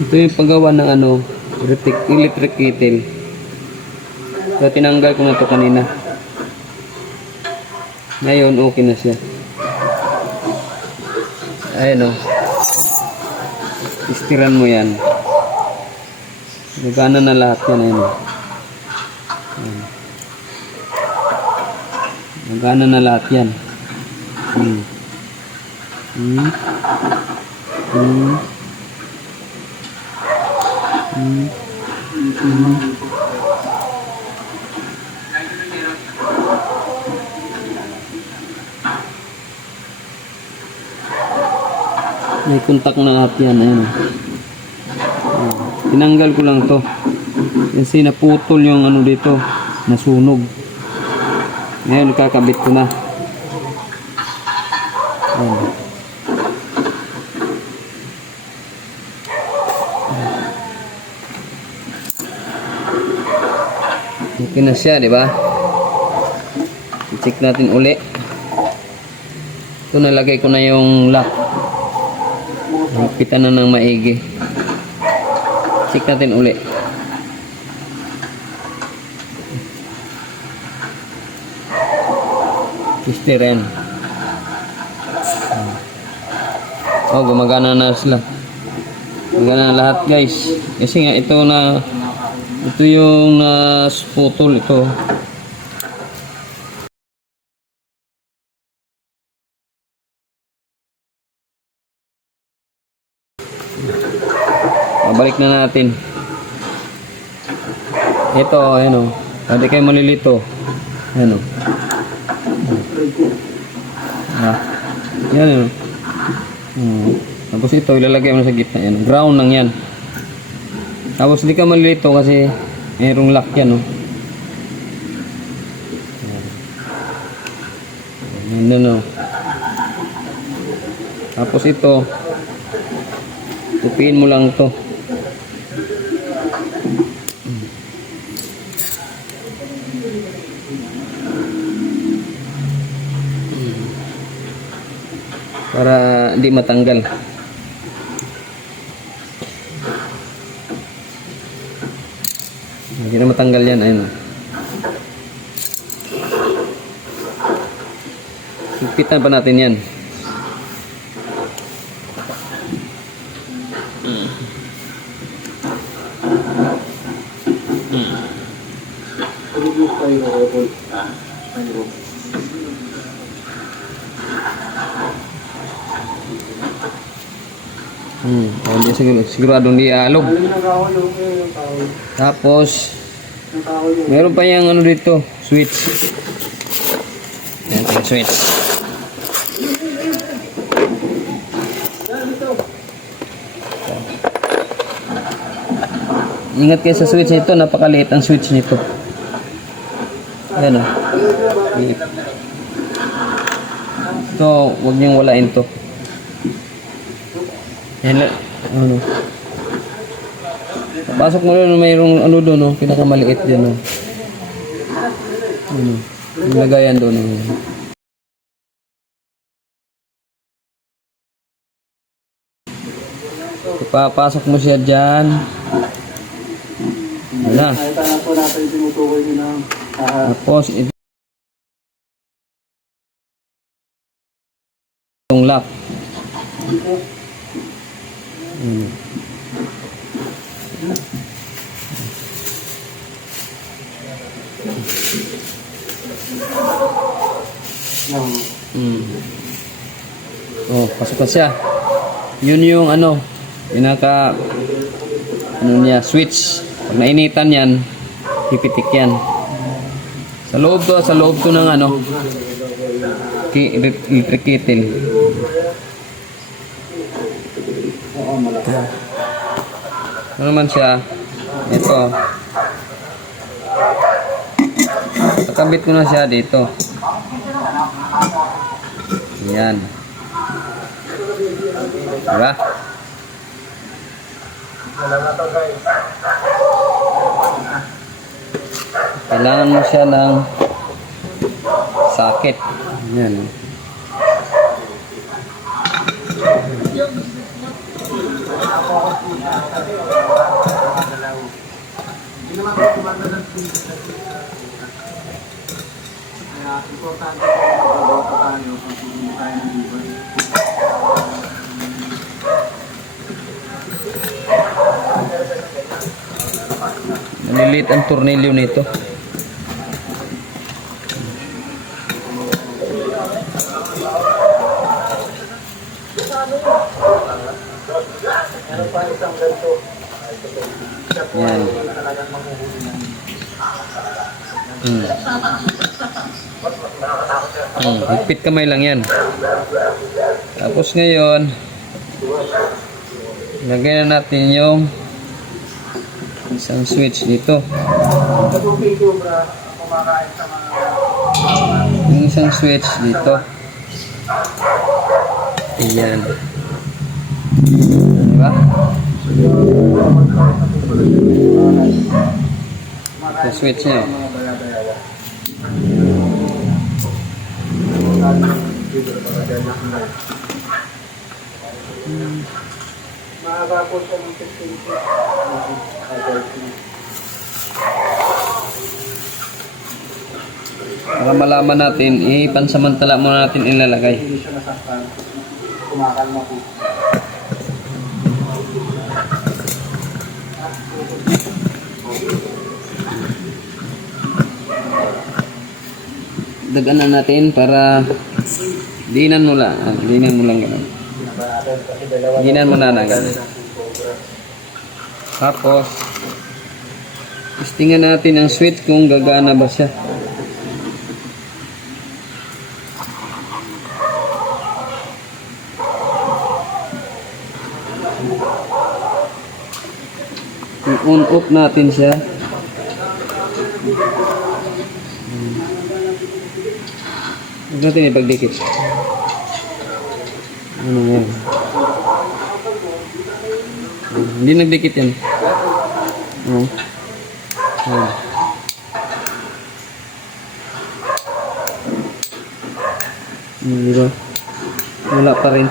Ito yung paggawa ng ano, electric kettle. So, tinanggal ko na to kanina. Ngayon, okay na siya. Ayan o. Istiran mo yan. Nagana na lahat yan. Ayan o. Nagana na lahat yan. May kontak na lahat yan. Ayan. Tinanggal ko lang to kasi naputol yung ano dito, nasunog. Ngayon kakabit ko na. Ayan. Okay na siya, di ba? I-check natin uli. Ito, nalagay ko na yung lock. Higpitan na ng maigi. Check natin uli. Kistiren. Oh, gumagana na sila. Gumagana na lahat, guys. Kasi nga ito yung putol ito. Balik na natin. Ito, ayan o. Hindi kayo malilito. Ayan o. Yan o. Tapos ito, ilalagay mo sa gitna. Ayan, ground lang yan. Tapos hindi ka malilito kasi mayroong lock yan o. Ayan o. Tapos ito, tupiin mo lang to. Para hindi matanggal. Hindi na matanggal yan. Ayun. Higpitan pa natin yan. Hindi siguradong di alog. Tapos meron pa yung ano dito, switch. Yan yung switch. Ingat kayo sa switch nito, napakaliit ang switch nito. Ayan o. Ito, huwag niyong walain to. Yan, ano. Pasok mo doon, mayroong ano doon, no? Pinakamaliit dyan, no? Ano, yung lagayan doon, no? Ipapasok mo siya dyan. Wala. Tapos, itong lock. Oh, pasok na siya. Yun yung ano, pinaka ano niya, switch. Pag nainitan yan, pipitik yan. Sa loob to ng ano, electric kettle. Ano naman siya? Ito. Nakabit ko na siya dito. Yan. Diba? Kailangan mo siya ng socket. Yan. Maliliit ang tornilyo nito. Yan. Higpit kamay lang yan. Tapos ngayon, lagay na natin yung isang switch dito. Yung isang switch dito. Ayan. Diba? Ito switch niya. Para malaman natin, pansamantala muna natin ilalagay. Dagan na natin para dinan mo lang. Dinan mo lang ganun. Dinan mo na ganun. Tapos, testingan natin ang switch kung gagana ba siya. I-on off natin siya. Huwag natin ipagdikit. Ano yan? Hindi nagdikit yan. Ano? Diba? Wala pa rin.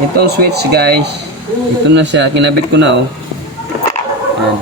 Itong switch guys, ito na siya, kinabit ko na oh. Ayan.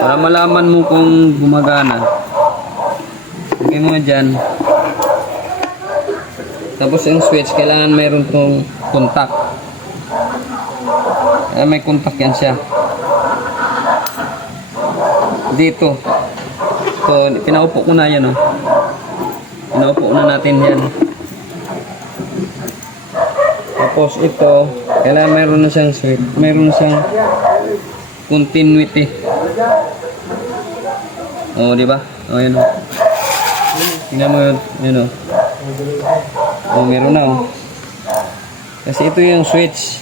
Para malaman mo kung gumagana, lagay mo dyan. Tapos yung switch, kailangan mayroon tong contact. Kaya may contact yan siya. Dito. So, pinaupo ko na yan oh. Pinaupo na natin yan. Tapos ito, kailangan mayroon na siyang switch. Mayroon na siyang continuity. Oh, di ba? Oh, yun oh. Tingnan mo yun. Yun oh. Oh, meron na oh. Kasi ito yung switch.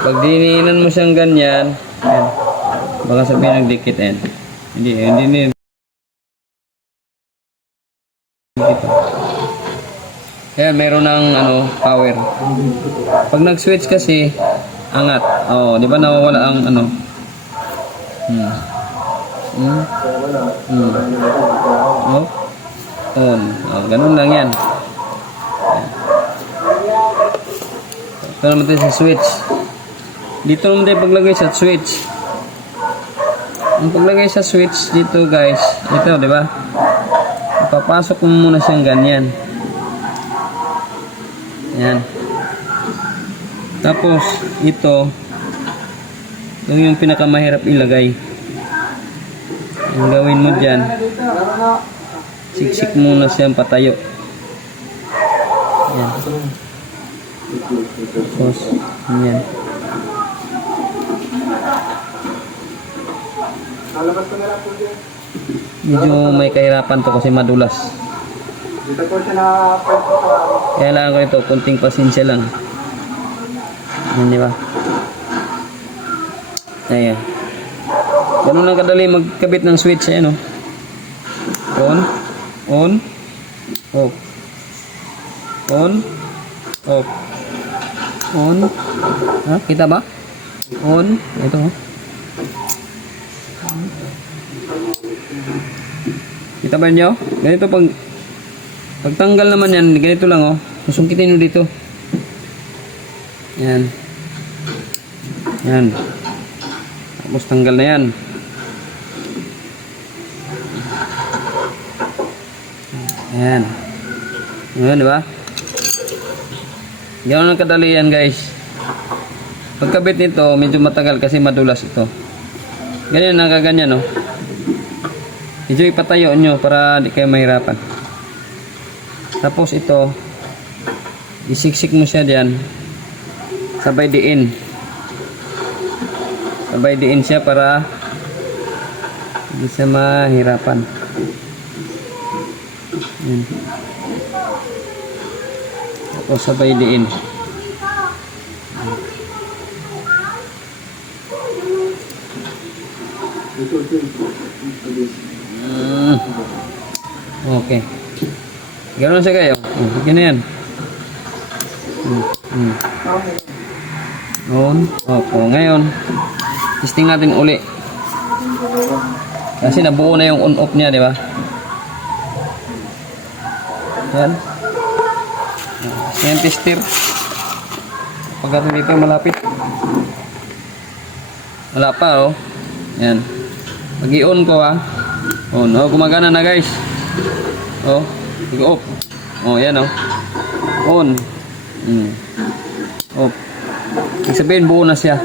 Pag diniinan mo siyang ganyan, yan. Baka sabihin nagdikit yan. Hindi dito. Kaya meron ng power. Pag nag-switch kasi angat. Oh, di ba nawawala ang Oh. On. Oh, ganun lang 'yan. Ito naman tayo sa switch. Dito naman tayo paglagay sa switch. Ang paglagay sa switch dito, guys. Ito, di ba? Papasok mo muna siyang ganyan. Yan. Tapos, ito yung pinakamahirap ilagay. Ang gawin mo dyan, siksik muna siyang patayo. Yan. Tapos, yan. Medyo may kahirapan to kasi madulas. Dito po siya na Kailangan ko ito, kunting pasensya lang. Yan, di ba? Ayan. Ganun lang kadali magkabit ng switch. Ayan, on, on, off, on, off, on. Ha? Kita ba? On. Ito, Kita ba niyo? Ganito pagtanggal naman yan, ganito lang oh. Susungkitin nyo dito. Yan. Yan. Tapos tanggal na yan. Yan. Yan, di ba? Ganoon ang kadali yan, guys. Pagkabit nito, medyo matagal kasi madulas ito. Ganyan, nakaganyan, no? Medyo ipatayo nyo para di kayo mahirapan. Tapos ito, isiksik mo siya diyan. Sabay diin. Sabay diin siya para hindi siya mahirapan. Yan. Tapos sabay diin. Okay. Gano'n siya kayo? Bigyan na yan. On. Opo. Ngayon, testing natin uli. Kasi nabuo na yung on-off niya, di ba? Yan. Yan tester. Pagdating dito malapit. Wala pa, oh. Yan. Pag-i-on ko, ha. On. Oh, gumagana na, guys. Oh. Off. Oh, yan, oh. On. Off. Ibig sabihin, buo na siya.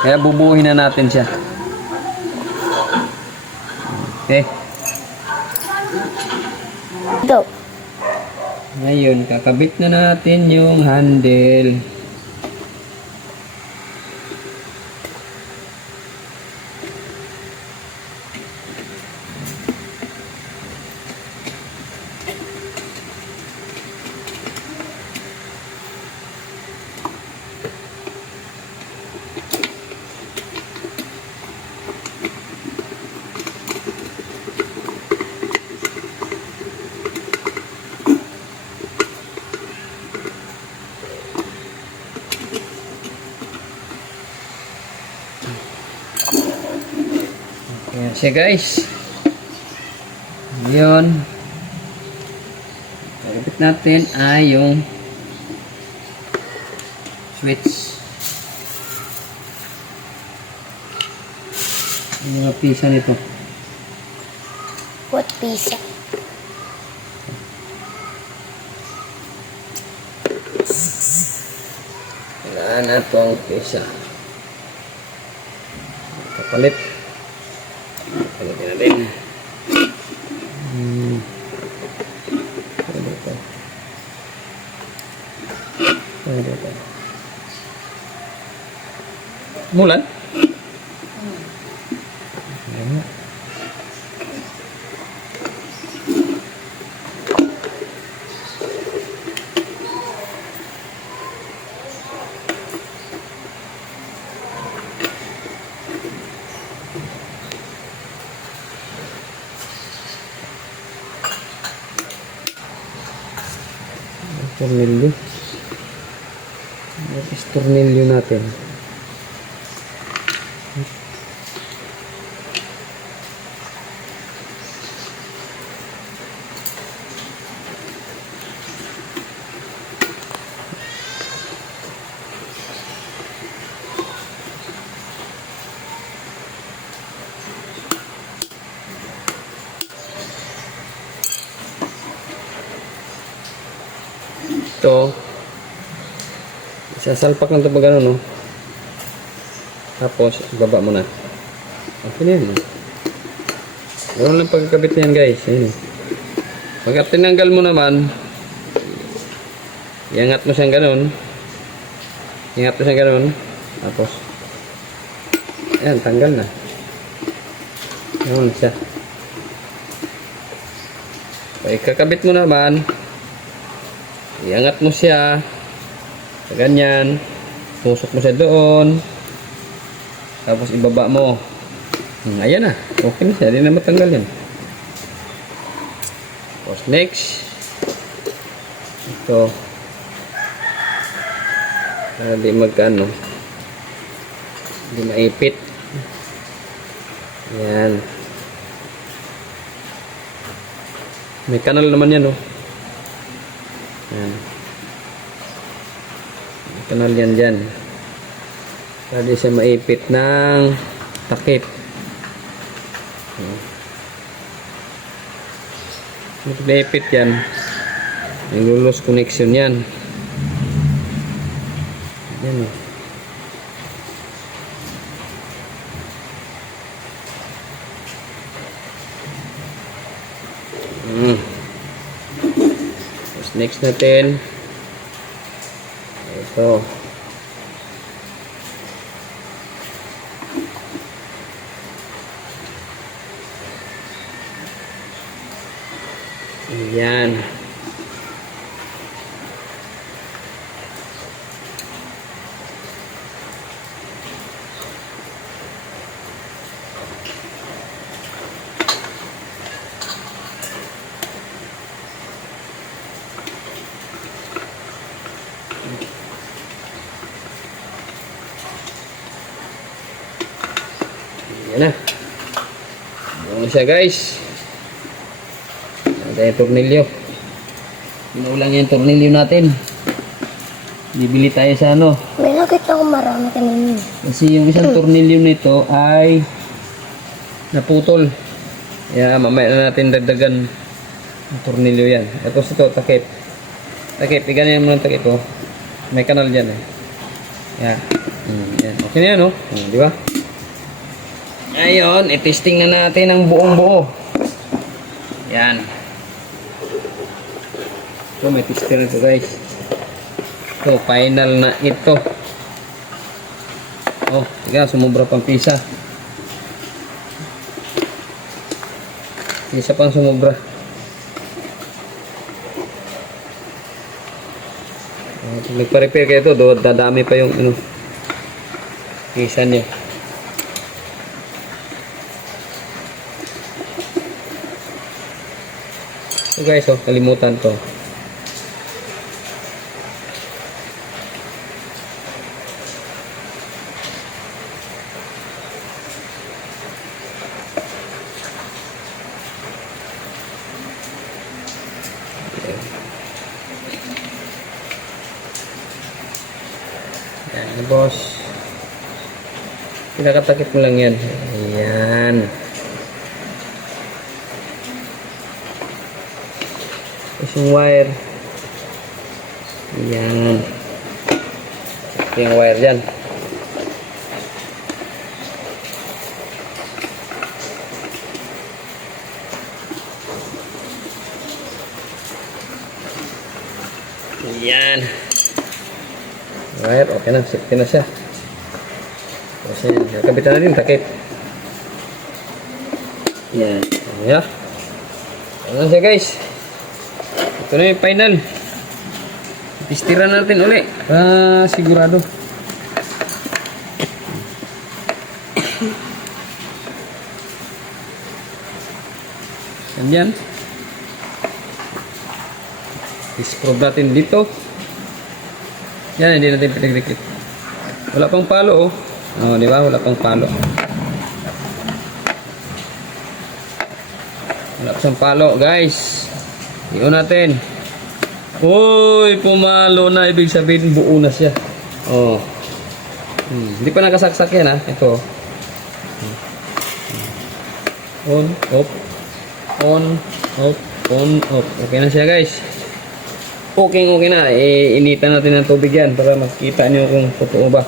Kaya bubuhin na natin siya. Okay. Go. Ngayon, kakabit na natin yung handle. Ayan siya, guys. Ngayon, kakabit natin ay yung switch. Yung mga pisa nito. What pizza? Kailangan na itong pisa. Kapalit. Palitin natin. Pwede ito. Pwede ito. Mulan? Ayan. Tornilyo. Ito is tornilyo natin. Ito, sasalpak lang ito pag ano, no? Tapos, ibaba mo na. Okay na yan, no? Ganoon lang pagkakabit na yan, guys. Ayan. Pagka tinanggal mo naman, iangat mo siyang ganoon. Iangat mo siyang ganoon. Tapos, ayan, tanggal na. Ganoon siya. Pagkakabit mo naman, iangat mo siya. Ganyan. Tusok mo siya doon. Tapos ibaba mo. Ayan na. Okay na siya. Hindi na matanggal yan. Tapos next. Ito. Para di magkano. Hindi maipit. Ayan. May kanal naman yan, oh. Yan. May kanal yan dyan. Para di siya maipit ng takip. Kung maipit yan, nag-lose connection yan. Yan, oh. Tapos next natin ito. Ayan. Ayan na. Ayan siya, guys. Ayan yung tornilyo. Pinulang yung tornilyo natin. Bibili tayo sa ano. May nakita ko marami kanina. Kasi yung isang tornilyo nito ay naputol. Kaya mamaya na natin dagdagan ang tornilyo yan. Tapos ito, takip. Takip, iganyan mo ng takip. Oh. May kanal dyan eh. Yan. Yan. Okay na yan, oh. Di ba? Ngayon, i-testing na natin ang buong buo. Yan. Ito, may tester na ito, guys. Ito, final na ito. Oh, tiga, sumubra pang pisa. Isa pang sumubra. Pag nagpa-repair kayo ito, dadami pa yung ano, pisa niya. So guys, oh, kalimutan to. Yan, boss. Pinakatakip mo lang yan. Ayan. Yung wire. Yan. Yung wire dyan. Yan. Wire. Okay na. Safety na siya. Tapos yan. Nakabitan na din takip. Yan. Ayan. Ayan siya, guys. Ito na yung final. Testiran natin uli. Sigurado. Yan. Isprobe natin dito. Yan, hindi natin pinagdikit. Wala pang palo, oh. Oh, di ba? Wala pang palo. Wala pang palo, guys. Iyon natin. Uy, pumalo na. Ibig sabihin, buo na siya. Oh. Hindi pa nakasaksak yan, ha. Ito. On, off. On, off. On, off. Okay na siya, guys. Okay na. Initan natin ng tubig yan para makita nyo kung totoo ba.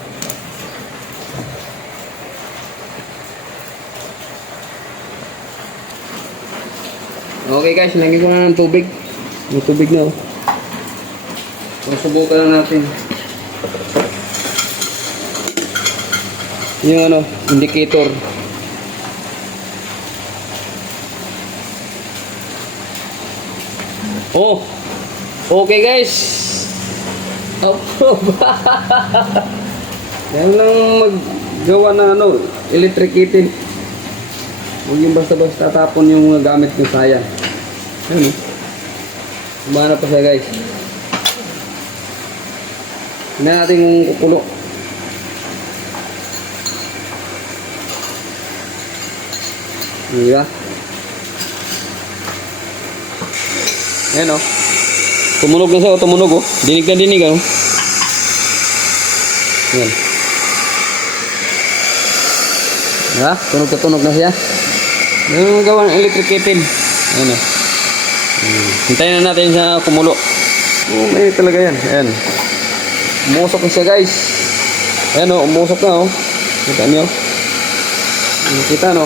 Okay guys, lagyan ko na ng tubig. Yung tubig na, oh. Subukan na natin. Yung ano, indicator. Oh! Okay guys! Yan lang maggawa na ano, electricated. Huwag yung basta-basta tapon yung mga gamit ng sayang. Ayun, umana pa siya guys. Hindi natin yung kukulo. Diba? Ayan o. Tumunog na siya o, tumunog o. Dinig na dinig o. Ayan. Diba? Tunog na siya. Yung gawa ng electric kettle. Ayan o. Hintayin na natin siya kumulo. Oh, may talaga yan. Ayan. Umusok na siya guys. Ayan o, umusok na o. Kita niyo. Kita no.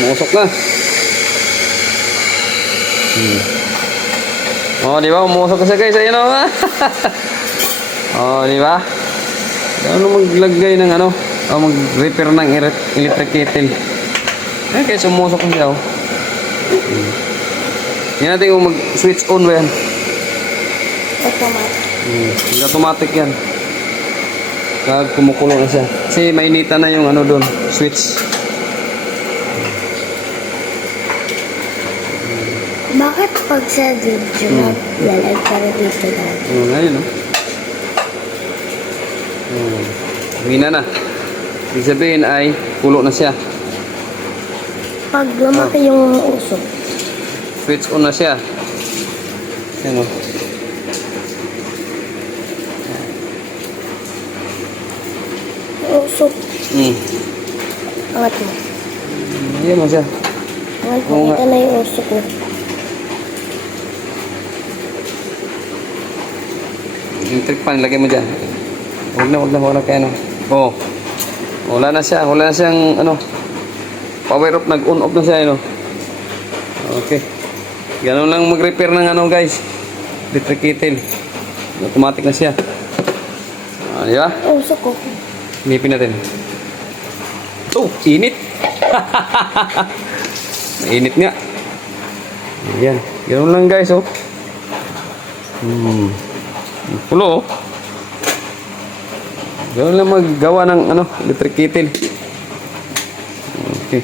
Umusok na. Oh, di ba? Umusok na siya guys. Ayan o. Oh, di ba? Ano maglagay ng ano? O mag-repair ng electric kettle. Ayan guys, umusok na siya o. Yan natin kung mag-switch on ba yan. Automatic. Automatic yan. Kag kumukulo na siya. Kasi mainitan na yung ano doon, switch. Bakit pag sa video nag-live ka rin dito lang? Ngayon no. Hina na. Ibig sabihin ay kulo na siya. Pag lumaki yung usok, Switch on na siya. Yan o. usok, angat mo. Ayan mo siya. Angat mo, Oo nga. kita na yung usok mo. Electric fan, lagay mo dyan. Huwag na kaya ano. Oo. Wala na siya. Wala na siyang ano. Power off, nag-on off na siya. Ano. Okay. Ganun lang mag-repair ng ano guys. Electric kettle. Automatic na siya. Di ba? Usok ko. Ngipin natin. Oh, init. Init nga. Ayan. Ganun lang guys, oh. Pulo, oh. Ganun lang maggawa ng ano, electric kettle. Okay.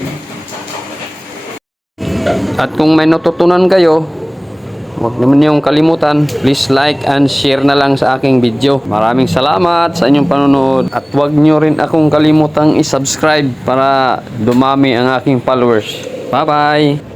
At kung may natutunan kayo, huwag naman niyong kalimutan, please like and share na lang sa aking video. Maraming salamat sa inyong panonood. At huwag niyo rin akong kalimutang i-subscribe para dumami ang aking followers. Bye-bye!